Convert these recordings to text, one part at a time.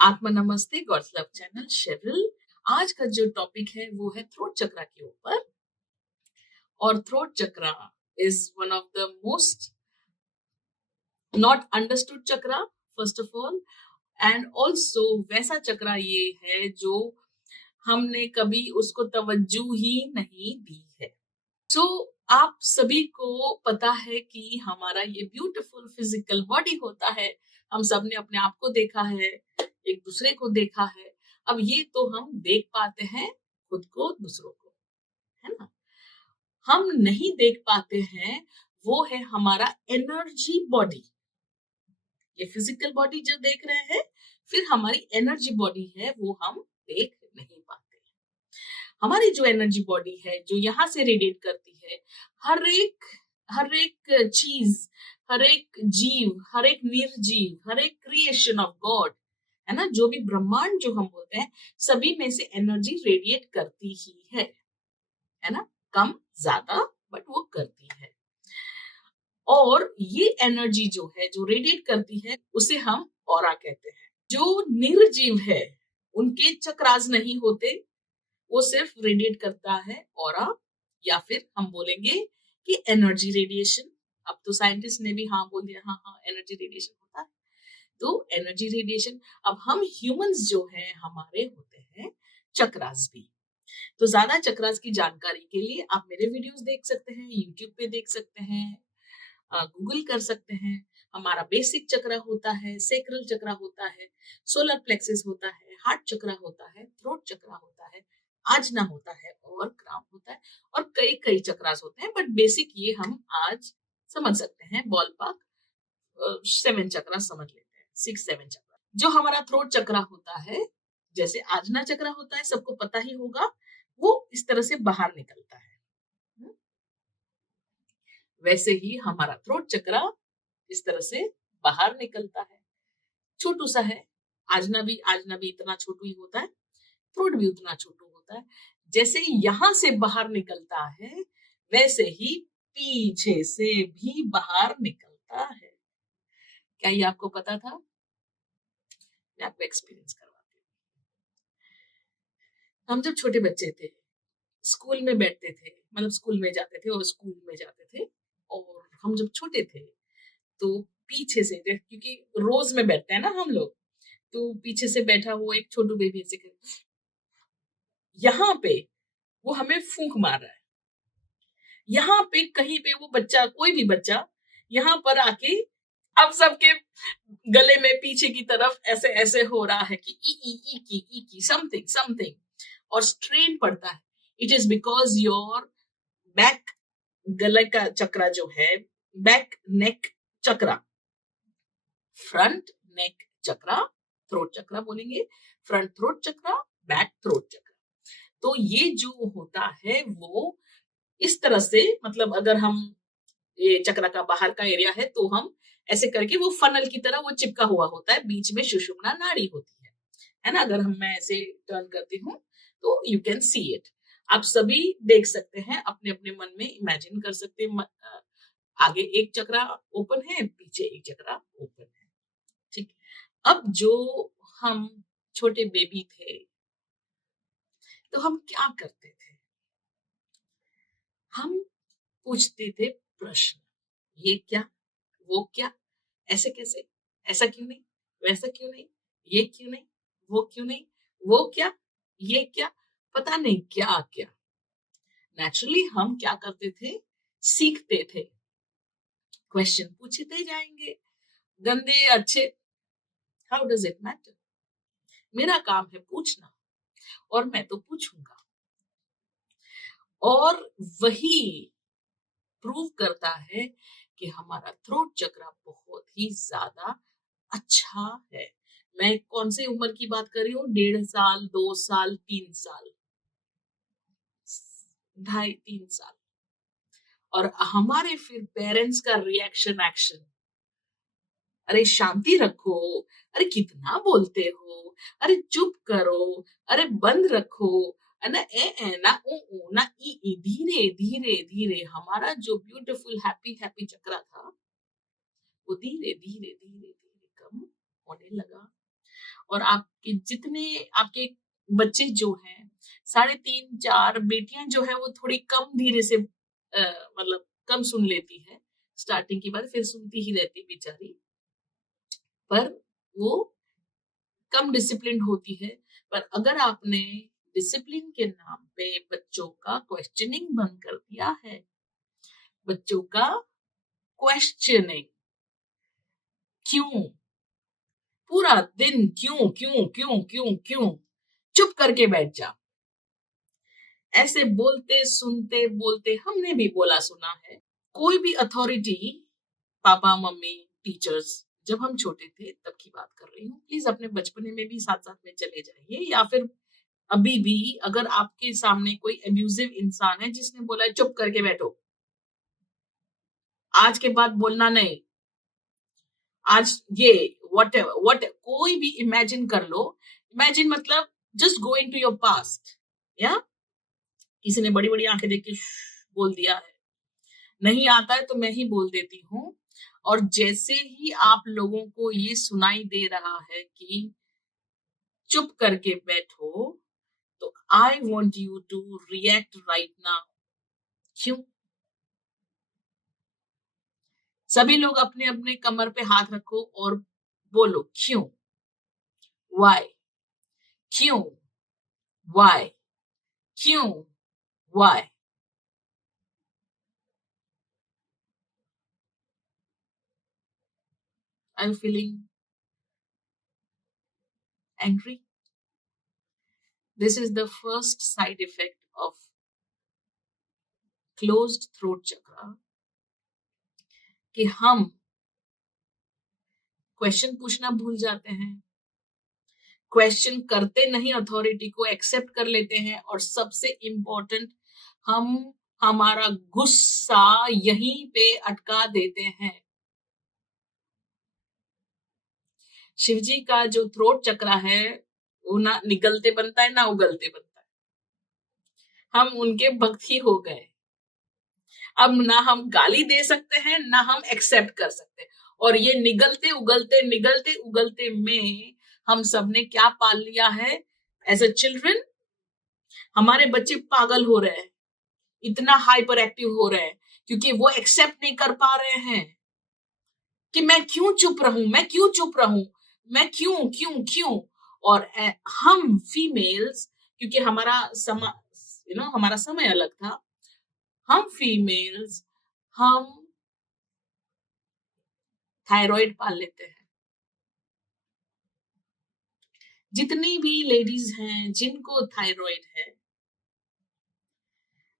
आत्मा नमस्ते God's love channel Sherrill. आज का जो टॉपिक है वो है थ्रोट चक्रा के ऊपर। और throat chakra is one of the most not understood chakra first of all, and also वैसा चक्रा ये है जो हमने कभी उसको तवज्जो ही नहीं दी है। सो आप सभी को पता है कि हमारा ये ब्यूटीफुल फिजिकल बॉडी होता है। हम सब ने अपने आप को देखा है, एक दूसरे को देखा है। अब ये तो हम देख पाते हैं खुद को, दूसरों को, है ना। हम नहीं देख पाते हैं वो है हमारा एनर्जी बॉडी। ये फिजिकल बॉडी जो देख रहे हैं, फिर हमारी एनर्जी बॉडी है वो हम देख नहीं पाते। हमारी जो एनर्जी बॉडी है जो यहाँ से रेडिएट करती है, हर एक चीज, हर एक जीव, हर एक निर्जीव, हर एक क्रिएशन ऑफ गॉड, है ना, जो भी ब्रह्मांड जो हम बोलते हैं, सभी में से एनर्जी रेडिएट करती ही है ना, कम ज्यादा बट वो करती है। और ये एनर्जी जो है जो रेडिएट करती है उसे हम ऑरा कहते हैं। जो निर्जीव है उनके चक्रास नहीं होते, वो सिर्फ रेडिएट करता है ऑरा, या फिर हम बोलेंगे कि एनर्जी रेडिएशन। अब तो साइंटिस्ट ने भी हाँ बोल दिया, हाँ हाँ एनर्जी रेडिएशन होता है। तो एनर्जी रेडिएशन। अब हम ह्यूमंस जो हैं हमारे होते हैं चक्रास भी। तो ज्यादा चक्रास की जानकारी के लिए आप मेरे वीडियोस देख सकते हैं, यूट्यूब पे देख सकते हैं, गूगल कर सकते हैं। हमारा बेसिक चक्रा होता है, सेक्रल चक्रा होता है, सोलर प्लेक्सिस होता है, हार्ट चक्रा होता है, थ्रोट चक्रा होता है, आजना होता है और क्राउन होता है, और कई कई चक्रास होते हैं। बट बेसिक ये हम आज समझ सकते हैं, बॉल पार्क 7 चक्रा समझ लेते हैं, 6-7 चक्रा। जो हमारा थ्रोट चक्रा होता है, जैसे आजना चक्रा होता है, सबको पता ही होगा, वो इस तरह से बाहर निकलता है। वैसे ही हमारा थ्रोट चक्रा इस तरह से बाहर निकलता है, छोटू सा है। आजना भी इतना छोटू ही होता है, थ्रोट भी उतना छोटू होता है। जैसे यहाँ से बाहर निकलता है, वैसे ही पीछे से भी बाहर निकलता है। क्या ये आपको पता था? मैं आपको एक्सपीरियंस करवाती हूँ। हम जब छोटे बच्चे थे, स्कूल में बैठते थे, मतलब स्कूल में जाते थे और स्कूल में जाते थे, और हम जब छोटे थे तो पीछे से, क्योंकि रोज में बैठते हैं ना हम लोग, तो पीछे से बैठा वो एक छोटू बेबी ऐसे कर, यहाँ पे वो हमें फूंक मार रहा है। यहाँ पे कहीं पे वो बच्चा, कोई भी बच्चा यहाँ पर आके अब सबके गले में पीछे की तरफ ऐसे ऐसे हो रहा है कि ई की समथिंग समथिंग, और स्ट्रेन पड़ता है। It is because your back, गले का चक्रा जो है, बैक नेक चक्रा, फ्रंट नेक चक्रा, थ्रोट चक्रा बोलेंगे, फ्रंट थ्रोट चक्रा, बैक थ्रोट चक्रा। तो ये जो होता है वो इस तरह से, मतलब अगर हम, ये चक्रा का बाहर का एरिया है तो हम ऐसे करके, वो फनल की तरह वो चिपका हुआ होता है, बीच में सुषुम्ना नाड़ी होती है ना। अगर मैं ऐसे टर्न करती हूँ तो यू कैन सी इट। आप सभी देख सकते हैं, अपने अपने मन में इमेजिन कर सकते हैं, आगे एक चक्रा ओपन है, पीछे एक चक्रा ओपन है, ठीक। अब जो हम छोटे बेबी थे तो हम क्या करते थे? हम पूछते थे प्रश्न, ये क्या, वो क्या, ऐसे कैसे, ऐसा क्यों नहीं, वैसा क्यों नहीं, ये क्यों नहीं, वो क्यों नहीं, वो क्या, ये क्या, पता नहीं क्या क्या। नेचुरली हम क्या करते थे, सीखते थे, क्वेश्चन पूछते जाएंगे, गंदे अच्छे, हाउ डज इट मैटर। मेरा काम है पूछना, और मैं तो पूछूंगा। और वही प्रूव करता है कि हमारा थ्रोट चक्रा बहुत ही ज्यादा अच्छा है। मैं कौन सी उम्र की बात कर रही हूँ? 1.5 साल, 2 साल, 3 साल, 2.5-3 साल। और हमारे फिर पेरेंट्स का रिएक्शन एक्शन, अरे शांति रखो, अरे कितना बोलते हो, अरे चुप करो, अरे बंद रखो, ना ए ना ऊ ना ई, धीरे धीरे धीरे हमारा जो ब्यूटीफुल हैप्पी हैप्पी चक्रा था वो धीरे धीरे धीरे धीरे कम होने लगा। और आपके जितने आपके बच्चे जो हैं 3.5-4 बेटियां जो है वो थोड़ी कम धीरे से मतलब कम सुन लेती है स्टार्टिंग की बात, फिर सुनती ही रहती बेचारी, पर वो कम डिसिप्लिन होती है। पर अगर आपने डिसिप्लिन के नाम पे बच्चों का क्वेश्चनिंग बंद कर दिया है, बच्चों का क्वेश्चनिंग, क्यों पूरा दिन क्यों क्यों क्यों क्यों क्यों, चुप करके बैठ जा, ऐसे बोलते सुनते बोलते हमने भी बोला सुना है। कोई भी अथॉरिटी, पापा मम्मी टीचर्स, जब हम छोटे थे तब की बात कर रही हूँ, प्लीज अपने बचपने में भी साथ साथ में चले जाइए, या फिर अभी भी अगर आपके सामने कोई एब्यूजिव इंसान है जिसने बोला है चुप करके बैठो, आज के बाद बोलना नहीं, आज ये वट कोई भी इमेजिन कर लो, इमेजिन मतलब just go into your past, या किसी ने बड़ी बड़ी आंखें देख के बोल दिया है, नहीं आता है तो मैं ही बोल देती हूँ, और जैसे ही आप लोगों को ये सुनाई दे रहा है कि चुप करके बैठो, तो I want you to react right now. क्यों? सभी लोग अपने अपने कमर पे हाथ रखो और बोलो क्यों, वाई, क्यों, वाई, क्यों, why. I am feeling angry. This is the first side effect of closed throat chakra, कि हम क्वेश्चन पूछना भूल जाते हैं, क्वेश्चन करते नहीं, अथॉरिटी को एक्सेप्ट कर लेते हैं, और सबसे इंपॉर्टेंट हम हमारा गुस्सा यहीं पे अटका देते हैं। शिव जी का जो थ्रोट चक्रा है वो ना निगलते बनता है ना उगलते बनता है, हम उनके भक्त ही हो गए। अब ना हम गाली दे सकते हैं ना हम एक्सेप्ट कर सकते हैं, और ये निगलते उगलते में हम सबने क्या पाल लिया है एज अ चिल्ड्रन, हमारे बच्चे पागल हो रहे हैं, इतना हाइपर एक्टिव हो रहे हैं, क्योंकि वो एक्सेप्ट नहीं कर पा रहे हैं कि मैं क्यों चुप रहूं, मैं क्यों चुप रहूं, मैं क्यों क्यों क्यों। और हम फीमेल्स, क्योंकि हमारा समय अलग था, हम फीमेल्स हम थायराइड पाल लेते हैं। जितनी भी लेडीज हैं जिनको थायराइड है,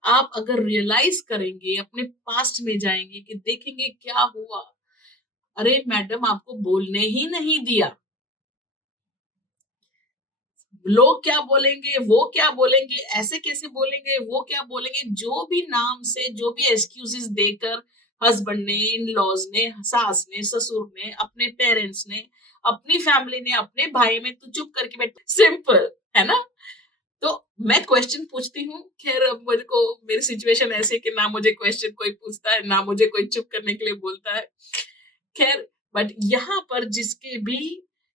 आप अगर रियलाइज करेंगे, अपने पास्ट में जाएंगे कि देखेंगे क्या हुआ, अरे मैडम आपको बोलने ही नहीं दिया, लोग क्या बोलेंगे, वो क्या बोलेंगे, ऐसे कैसे बोलेंगे, वो क्या बोलेंगे, जो भी नाम से, जो भी एक्सक्यूजेस देकर हस्बैंड ने, इन लॉज ने, सास ने, ससुर ने, अपने पेरेंट्स ने, अपनी फैमिली ने, अपने भाई में, तू चुप करके बैठ, सिंपल है ना। तो मैं क्वेश्चन पूछती हूँ, खैर अब मुझे को मेरी सिचुएशन ऐसी है कि ना मुझे क्वेश्चन कोई पूछता है ना मुझे कोई चुप करने के लिए बोलता है, खैर, बट यहाँ पर जिसके भी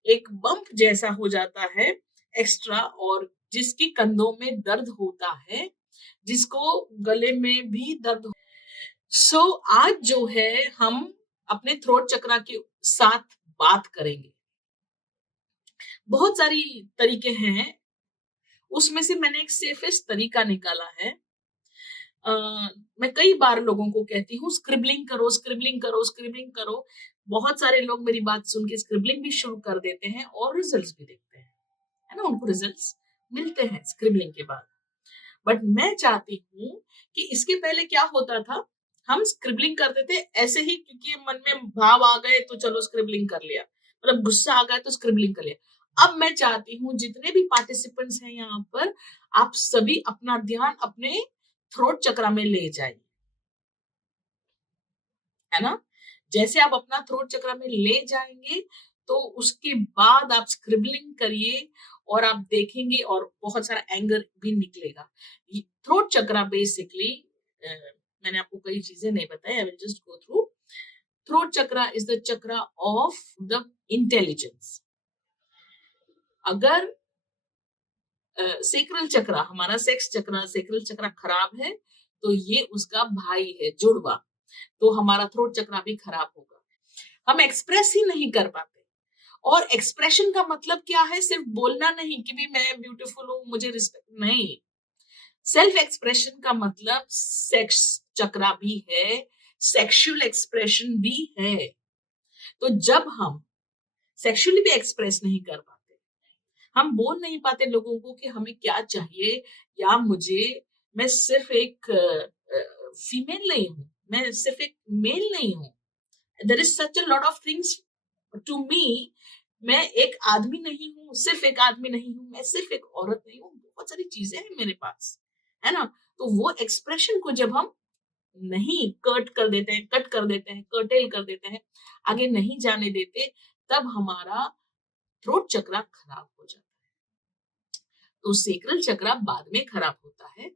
एक बम्प जैसा हो जाता है एक्स्ट्रा, और जिसकी कंधों में दर्द होता है, जिसको गले में भी दर्द, सो आज जो है हम अपने थ्रोट चक्रा के साथ बात करेंगे। बहुत सारी तरीके हैं, उसमें से मैंने एक सेफेस्ट तरीका निकाला है। मैं कई बार लोगों को कहती हूँ स्क्रिबलिंग करो, स्क्रिबलिंग करो, स्क्रिबलिंग करो। बहुत सारे लोग मेरी बात सुन के स्क्रिबलिंग भी शुरू कर देते हैं और रिजल्ट्स भी देखते हैं, है ना, उनको रिजल्ट्स मिलते हैं स्क्रिबलिंग के बाद। बट मैं चाहती हूँ कि इसके पहले क्या होता था, हम स्क्रिबलिंग करते थे ऐसे ही, क्योंकि मन में भाव आ गए तो चलो स्क्रिबलिंग कर लिया, मतलब गुस्सा आ गया तो स्क्रिबलिंग कर लिया। अब मैं चाहती हूँ जितने भी पार्टिसिपेंट्स हैं यहाँ पर, आप सभी अपना ध्यान अपने थ्रोट चक्रा में ले जाइए, है ना। जैसे आप अपना थ्रोट चक्रा में ले जाएंगे तो उसके बाद आप स्क्रिबलिंग करिए और आप देखेंगे और बहुत सारा एंगर भी निकलेगा। थ्रोट चक्रा बेसिकली, मैंने आपको कई चीजें नहीं बताई, I will just go through. Throat chakra is the chakra of the intelligence. अगर सेक्रल चक्रा, हमारा सेक्स चक्रा, सेक्रल चक्रा खराब है तो ये उसका भाई है, जुड़वा, तो हमारा थ्रोट चक्रा भी खराब होगा। हम एक्सप्रेस ही नहीं कर पाते। और एक्सप्रेशन का मतलब क्या है? सिर्फ बोलना नहीं कि भी मैं ब्यूटीफुल हूं, मुझे रिस्पेक्ट नहीं। सेल्फ एक्सप्रेशन का मतलब सेक्स चक्रा भी है, सेक्सुअल एक्सप्रेशन भी है। तो जब हम सेक्सुअली भी एक्सप्रेस नहीं कर पाते, हम बोल नहीं पाते लोगों को कि हमें क्या चाहिए, या मैं सिर्फ एक फीमेल नहीं हूं, मैं सिर्फ एक मेल नहीं हूं, there is such a lot of things to me, मैं एक आदमी नहीं हूँ, सिर्फ एक आदमी नहीं हूँ, मैं सिर्फ एक औरत नहीं हूँ, बहुत सारी चीजें हैं मेरे पास, है ना। तो वो एक्सप्रेशन को जब हम नहीं कट कर देते हैं, कर्टेल कर देते हैं, आगे नहीं जाने देते, तब हमारा थ्रोट चक्रा खराब हो जाता है। तो सेक्रल चक्रा बाद में खराब होता है,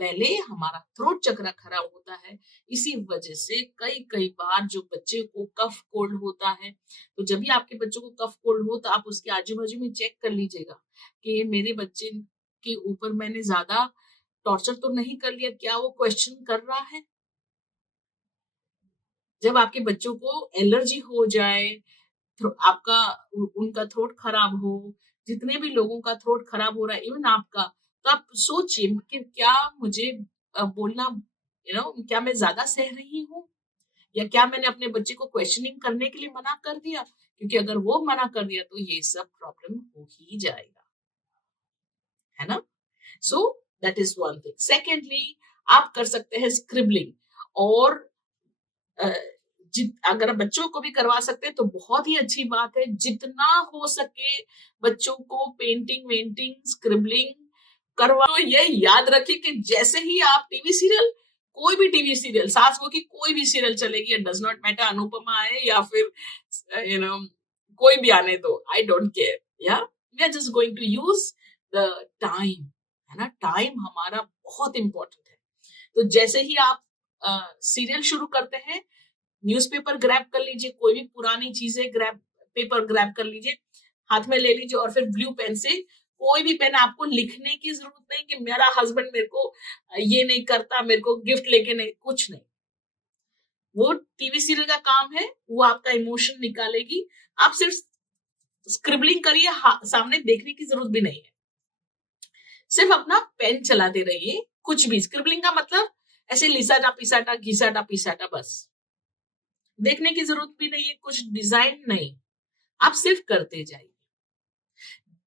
पहले हमारा थ्रोट चक्रा खराब होता है। इसी वजह से कई कई बार जो बच्चे को कफ कोल्ड होता है, तो जब भी आपके बच्चों को कफ कोल्ड हो तो आप उसके आजू बाजू में चेक कर लीजिएगा कि मेरे बच्चे के ऊपर मैंने ज्यादा टॉर्चर तो नहीं कर लिया, क्या वो क्वेश्चन कर रहा है। जब आपके बच्चों को एलर्जी हो जाए, आपका उनका थ्रोट खराब हो, जितने भी लोगों का थ्रोट खराब हो रहा है, इवन आपका, तो आप सोचिए कि क्या मुझे बोलना, क्या मैं ज्यादा सह रही हूँ, या क्या मैंने अपने बच्चे को क्वेश्चनिंग करने के लिए मना कर दिया? क्योंकि अगर वो मना कर दिया तो ये सब प्रॉब्लम हो ही जाएगा, है ना। So that is one thing. Secondly, आप कर सकते हैं स्क्रिबलिंग, और अगर बच्चों को भी करवा सकते हैं तो बहुत ही अच्छी बात है। जितना हो सके बच्चों को पेंटिंग वेंटिंग स्क्रिबलिंग करवा। तो ये याद रखिए कि जैसे ही आप टीवी सीरियल, कोई भी टीवी सीरियल, सास बहू की कोई भी सीरियल चलेगी, डज नॉट मैटर, अनुपमा आए या फिर कोई भी आने दो, आई डोंट केयर, या we are just going to use the time, है ना। टाइम हमारा बहुत इंपॉर्टेंट है। तो जैसे ही आप सीरियल शुरू करते हैं, न्यूज़पेपर ग्रैब कर लीजिए, कोई भी पुरानी चीजें पेपर ग्रैब कर लीजिए, हाथ में ले लीजिए, और फिर ब्लू पेन से, कोई भी पेन, आपको लिखने की जरूरत नहीं कि मेरा हस्बैंड मेरे को ये नहीं करता, मेरे को गिफ्ट लेके नहीं, कुछ नहीं। वो टीवी सीरियल का काम है, वो आपका इमोशन निकालेगी। आप सिर्फ स्क्रिबलिंग करिए, सामने देखने की जरूरत भी नहीं है, सिर्फ अपना पेन चलाते रहिए। कुछ भी स्क्रिबलिंग का मतलब ऐसे लिसाटा पिसाटा घिसाटा पिसाटा, बस देखने की जरूरत भी नहीं है, कुछ डिजाइन नहीं, आप सिर्फ करते जाइए।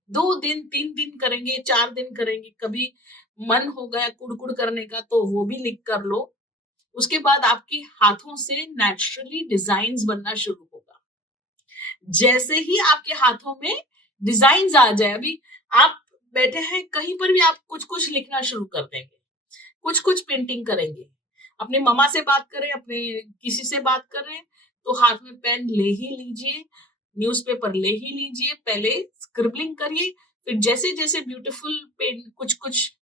2 दिन 3 दिन करेंगे, 4 दिन करेंगे, कभी मन हो गया कुड़कुड़ करने का तो वो भी लिख कर लो। उसके बाद आपकी हाथों से नेचुरली डिजाइन बनना शुरू होगा। जैसे ही आपके हाथों में डिजाइन आ जाए, अभी आप बैठे हैं कहीं पर भी, आप कुछ कुछ लिखना शुरू कर देंगे, कुछ कुछ पेंटिंग करेंगे। अपने मम्मा से बात करें, अपने किसी से बात करें, तो हाथ में पेन ले ही लीजिए, न्यूज़पेपर ले ही लीजिए, पहले स्क्रिबलिंग करिए, फिर जैसे जैसे ब्यूटीफुल पेन, कुछ कुछ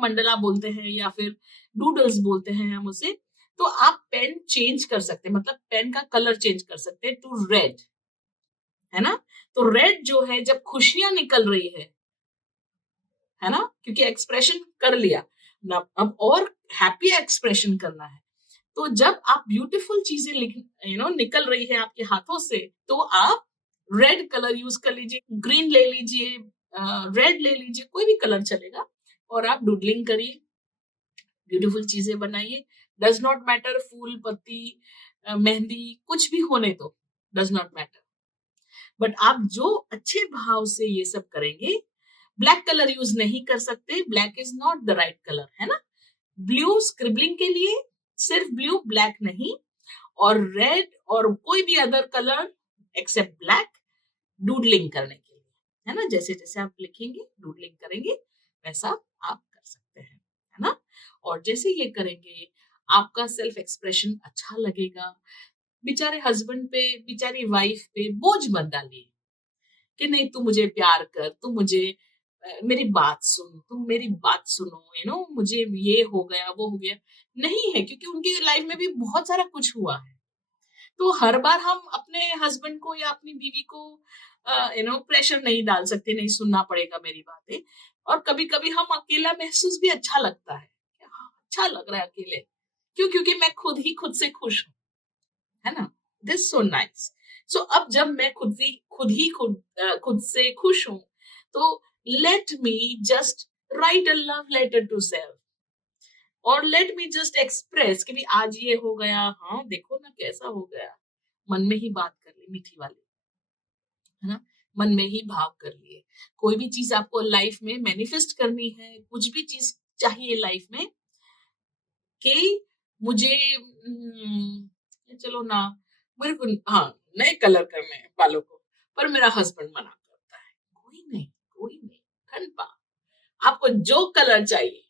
मंडला बोलते हैं या फिर डूडल्स बोलते हैं हम उसे, तो आप पेन चेंज कर सकते हैं, मतलब पेन का कलर चेंज कर सकते हैं टू रेड, है ना। तो रेड जो है, जब खुशियां निकल रही है ना, क्योंकि एक्सप्रेशन कर लिया ना, अब और हैप्पी एक्सप्रेशन करना है। तो जब आप ब्यूटीफुल चीजें लिख निकल रही है आपके हाथों से, तो आप रेड कलर यूज कर लीजिए, ग्रीन ले लीजिए, रेड ले लीजिए, कोई भी कलर चलेगा, और आप डूडलिंग करिए, ब्यूटीफुल चीजें बनाइए। डज नॉट मैटर फूल पत्ती मेहंदी कुछ भी होने दो, डज नॉट मैटर, बट आप जो अच्छे भाव से ये सब करेंगे। ब्लैक कलर यूज नहीं कर सकते, black is not the right colour, है ना। ब्लू स्क्रिबलिंग के लिए, सिर्फ ब्लू, ब्लैक नहीं, और रेड और कोई भी other colour except black, doodling करने के लिए, है ना। जैसे जैसे आप लिखेंगे, डूडलिंग करेंगे, वैसा आप कर सकते हैं, है ना। और जैसे ये करेंगे, आपका सेल्फ एक्सप्रेशन अच्छा लगेगा। बेचारे हस्बैंड पे, बेचारी वाइफ पे बोझ मत डालिए कि नहीं तू मुझे प्यार कर, तू मुझे मेरी बात सुन, तुम मेरी बात सुनो, मुझे ये हो गया वो हो गया, नहीं है, क्योंकि उनकी लाइफ में भी बहुत सारा कुछ हुआ है। तो हर बार हम अपने हस्बैंड को या अपनी बीवी को प्रेशर नहीं डाल सकते, नहीं सुनना पड़ेगा मेरी बातें। और कभी कभी हम अकेला महसूस भी अच्छा लगता है, हाँ, अच्छा लग रहा है अकेले, क्यों? क्योंकि मैं खुद से खुश हूँ, है ना? This so nice. सो अब जब मैं खुद से खुश हूँ, तो let me just write a love letter to self, और लेट मी जस्ट एक्सप्रेस कि भी आज ये हो गया, हाँ देखो ना कैसा हो गया। मन में ही बात कर ली मीठी वाली, है ना? मन में ही भाव कर लिए। कोई भी चीज आपको लाइफ में मैनिफेस्ट करनी है, कुछ भी चीज चाहिए लाइफ में, कि मुझे चलो ना, मेरे को हाँ नए कलर करने हैं बालों को, पर मेरा हस्बैंड मना करता है। कोई नहीं, ठंड पा, आपको जो कलर चाहिए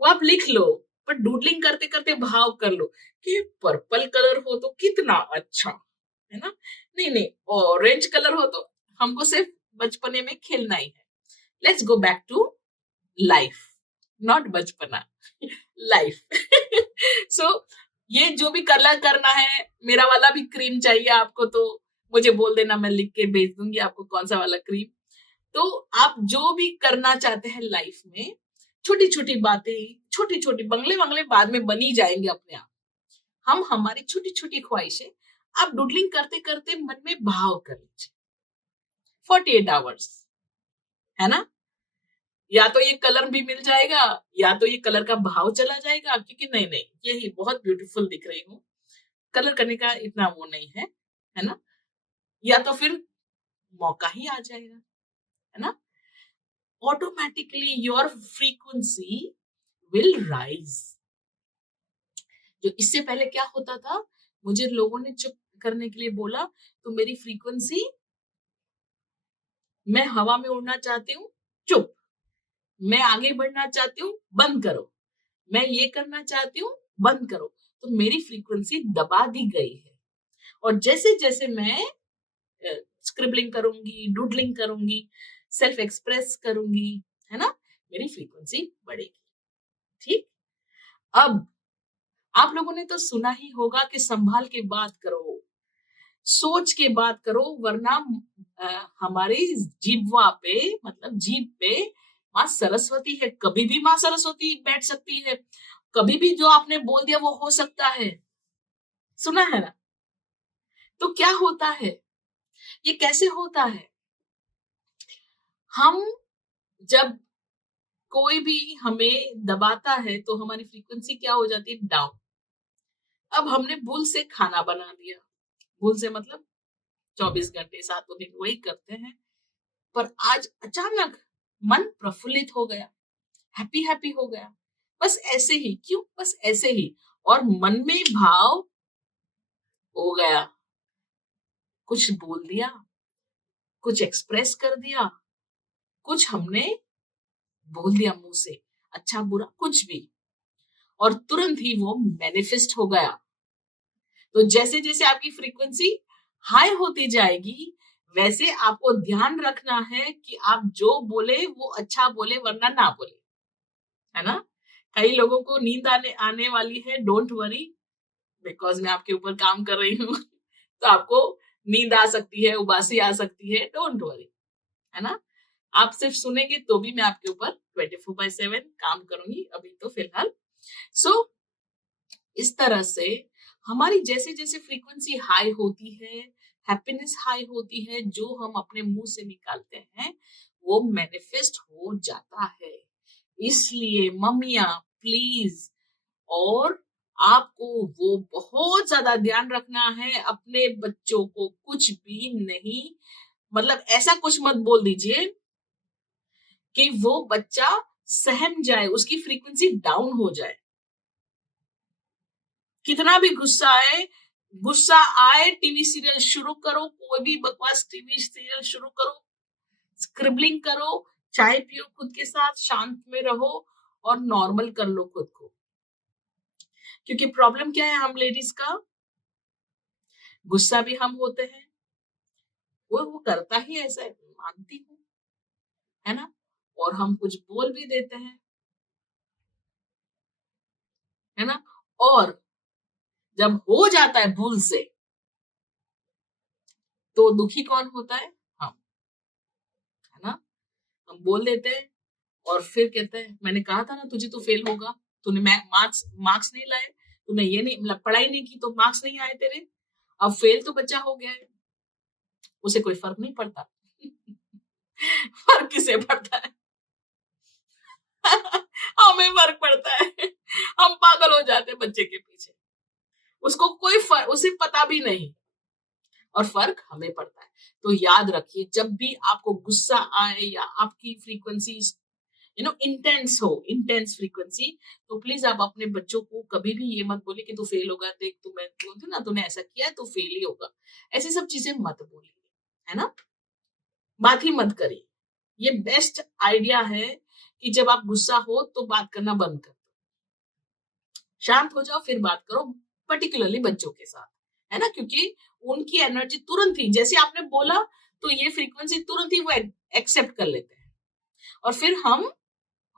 वो आप लिख लो, पर डूडलिंग करते करते भाव कर लो कि पर्पल कलर हो तो कितना अच्छा, है ना? नहीं, ऑरेंज कलर हो तो हमको सिर्फ बचपने में खेलना ही है। Let's go back to life, not बचपना, लाइफ। सो ये जो भी कलर करना है, मेरा वाला भी क्रीम चाहिए आपको तो मुझे बोल देना, मैं लिख के भेज दूंगी आपको कौन सा वाला क्रीम। तो आप जो भी करना चाहते हैं लाइफ में, छोटी छोटी बातें, छोटी छोटी बंगले वंगले बाद में बनी जाएंगे अपने आप। हम हमारी छोटी छोटी ख्वाहिशें आप डुडलिंग करते करते मन में भाव कर लीजिए 48 आवर्स, है ना? या तो ये कलर भी मिल जाएगा, या तो ये कलर का भाव चला जाएगा, क्योंकि नहीं यही बहुत ब्यूटीफुल दिख रही हूँ, कलर करने का इतना वो नहीं है ना? या तो फिर मौका ही आ जाएगा, है ना? Automatically your frequency will rise. जो इससे पहले क्या होता था, मुझे लोगों ने चुप करने के लिए बोला तो मेरी फ्रीक्वेंसी, मैं हवा में उड़ना चाहती हूँ, चुप। मैं आगे बढ़ना चाहती हूँ, बंद करो। मैं ये करना चाहती हूँ, बंद करो। तो मेरी फ्रीक्वेंसी दबा दी गई है। और जैसे जैसे मैं स्क्रिबलिंग करूंगी, डूडलिंग करूंगी, सेल्फ एक्सप्रेस करूंगी, है ना, मेरी फ्रीक्वेंसी बढ़ेगी। ठीक। अब आप लोगों ने तो सुना ही होगा कि संभाल के बात करो, सोच के बात करो, वरना हमारी जीभवा पे, मतलब जीभ पे माँ सरस्वती है, कभी भी माँ सरस्वती बैठ सकती है, कभी भी जो आपने बोल दिया वो हो सकता है। सुना है ना? तो क्या होता है, ये कैसे होता है? हम जब कोई भी हमें दबाता है तो हमारी फ्रीक्वेंसी क्या हो जाती है, डाउन। अब हमने भूल से खाना बना दिया, भूल से मतलब 24 घंटे 7 दिन वही करते हैं, पर आज अचानक मन प्रफुल्लित हो गया, हैप्पी हैप्पी हो गया, बस ऐसे ही, क्यों? बस ऐसे ही, और मन में भाव हो गया, कुछ बोल दिया, कुछ एक्सप्रेस कर दिया, कुछ हमने बोल दिया मुंह से, अच्छा बुरा कुछ भी, और तुरंत ही वो मैनिफेस्ट हो गया। तो जैसे जैसे आपकी फ्रीक्वेंसी हाई होती जाएगी, वैसे आपको ध्यान रखना है कि आप जो बोले वो अच्छा बोले, वरना ना बोले, है ना? कई लोगों को नींद आने आने वाली है, डोंट वरी, बिकॉज मैं आपके ऊपर काम कर रही हूँ। तो आपको नींद आ सकती है, उबासी आ सकती है, डोंट वरी, है ना? आप सिर्फ सुनेंगे तो भी मैं आपके ऊपर 24/7 काम करूंगी अभी तो फिलहाल। सो इस तरह से हमारी जैसे जैसे फ्रीक्वेंसी हाई होती है, हैप्पीनेस हाई होती है, जो हम अपने मुंह से निकालते हैं वो मैनिफेस्ट हो जाता है। इसलिए मम्मियां प्लीज, और आपको वो बहुत ज्यादा ध्यान रखना है, अपने बच्चों को कुछ भी नहीं, मतलब ऐसा कुछ मत बोल दीजिए कि वो बच्चा सहम जाए, उसकी फ्रीक्वेंसी डाउन हो जाए। कितना भी गुस्सा आए, टीवी सीरियल शुरू करो, कोई भी बकवास टीवी सीरियल शुरू करो, स्क्रिबलिंग करो, चाय पियो खुद के साथ, शांत में रहो और नॉर्मल कर लो खुद को। क्योंकि प्रॉब्लम क्या है हम लेडीज का, गुस्सा भी हम होते हैं, वो करता ही ऐसा है, मानती हूँ, है ना? और हम कुछ बोल भी देते हैं, है ना? और जब हो जाता है भूल से, तो दुखी कौन होता है? हम। हम बोल देते हैं और फिर कहते हैं मैंने कहा था ना तुझे तो फेल होगा, तूने मार्क्स नहीं लाए, तूने ये नहीं मतलब पढ़ाई नहीं की तो मार्क्स नहीं आए तेरे, अब फेल तो बच्चा हो गया है, उसे कोई फर्क नहीं पड़ता। फर्क किसे पड़ता है? हमें फर्क पड़ता है। हम पागल हो जाते हैं बच्चे के पीछे, उसको कोई फर्क, उसे पता भी नहीं, और फर्क हमें पड़ता है। तो याद रखिए जब भी आपको गुस्सा आए या आपकी फ्रीक्वेंसी इंटेंस फ्रीक्वेंसी, तो प्लीज आप अपने बच्चों को कभी भी ये मत बोलिए कि तू फेल होगा, देख तू मैं बोलती ना तूने ऐसा किया है तो फेल ही होगा, ऐसी सब चीजें मत बोलिए, है ना, बात ही मत करिए। ये बेस्ट आइडिया है कि जब आप गुस्सा हो तो बात करना बंद कर दो, शांत हो जाओ फिर बात करो, पर्टिकुलरली बच्चों के साथ, है ना, क्योंकि उनकी एनर्जी तुरंत ही जैसे आपने बोला तो ये फ्रीक्वेंसी तुरंत ही वो एक्सेप्ट कर लेते हैं, और फिर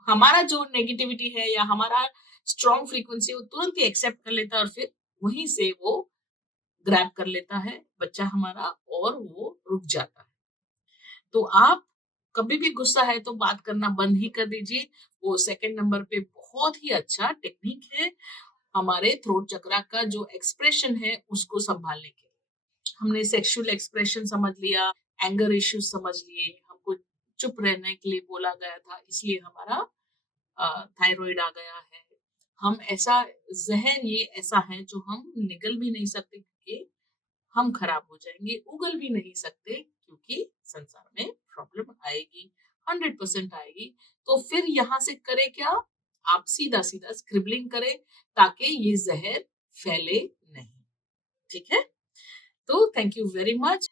हमारा जो नेगेटिविटी है या हमारा स्ट्रॉन्ग फ्रीक्वेंसी वो तुरंत ही एक्सेप्ट कर लेता है, और फिर वहीं से वो ग्रैब कर लेता है बच्चा हमारा और वो रुक जाता है। तो आप कभी भी गुस्सा है तो बात करना बंद ही कर दीजिए। वो सेकंड नंबर पे बहुत ही अच्छा टेक्निक है हमारे थ्रोट चक्रा का जो एक्सप्रेशन है उसको संभालने के लिए। हमने सेक्सुअल एक्सप्रेशन समझ लिया, एंगर इश्यूज समझ लिए, हमको चुप रहने के लिए बोला गया था इसलिए हमारा थायराइड आ गया है, हम ऐसा जहन ये ऐसा है जो हम निगल भी नहीं सकते क्योंकि हम खराब हो जाएंगे, उगल भी नहीं सकते क्योंकि संसार में प्रॉब्लम आएगी, 100% आएगी। तो फिर यहाँ से करें क्या, आप सीधा सीधा स्क्रिबलिंग करें ताकि ये जहर फैले नहीं, ठीक है। तो थैंक यू वेरी मच।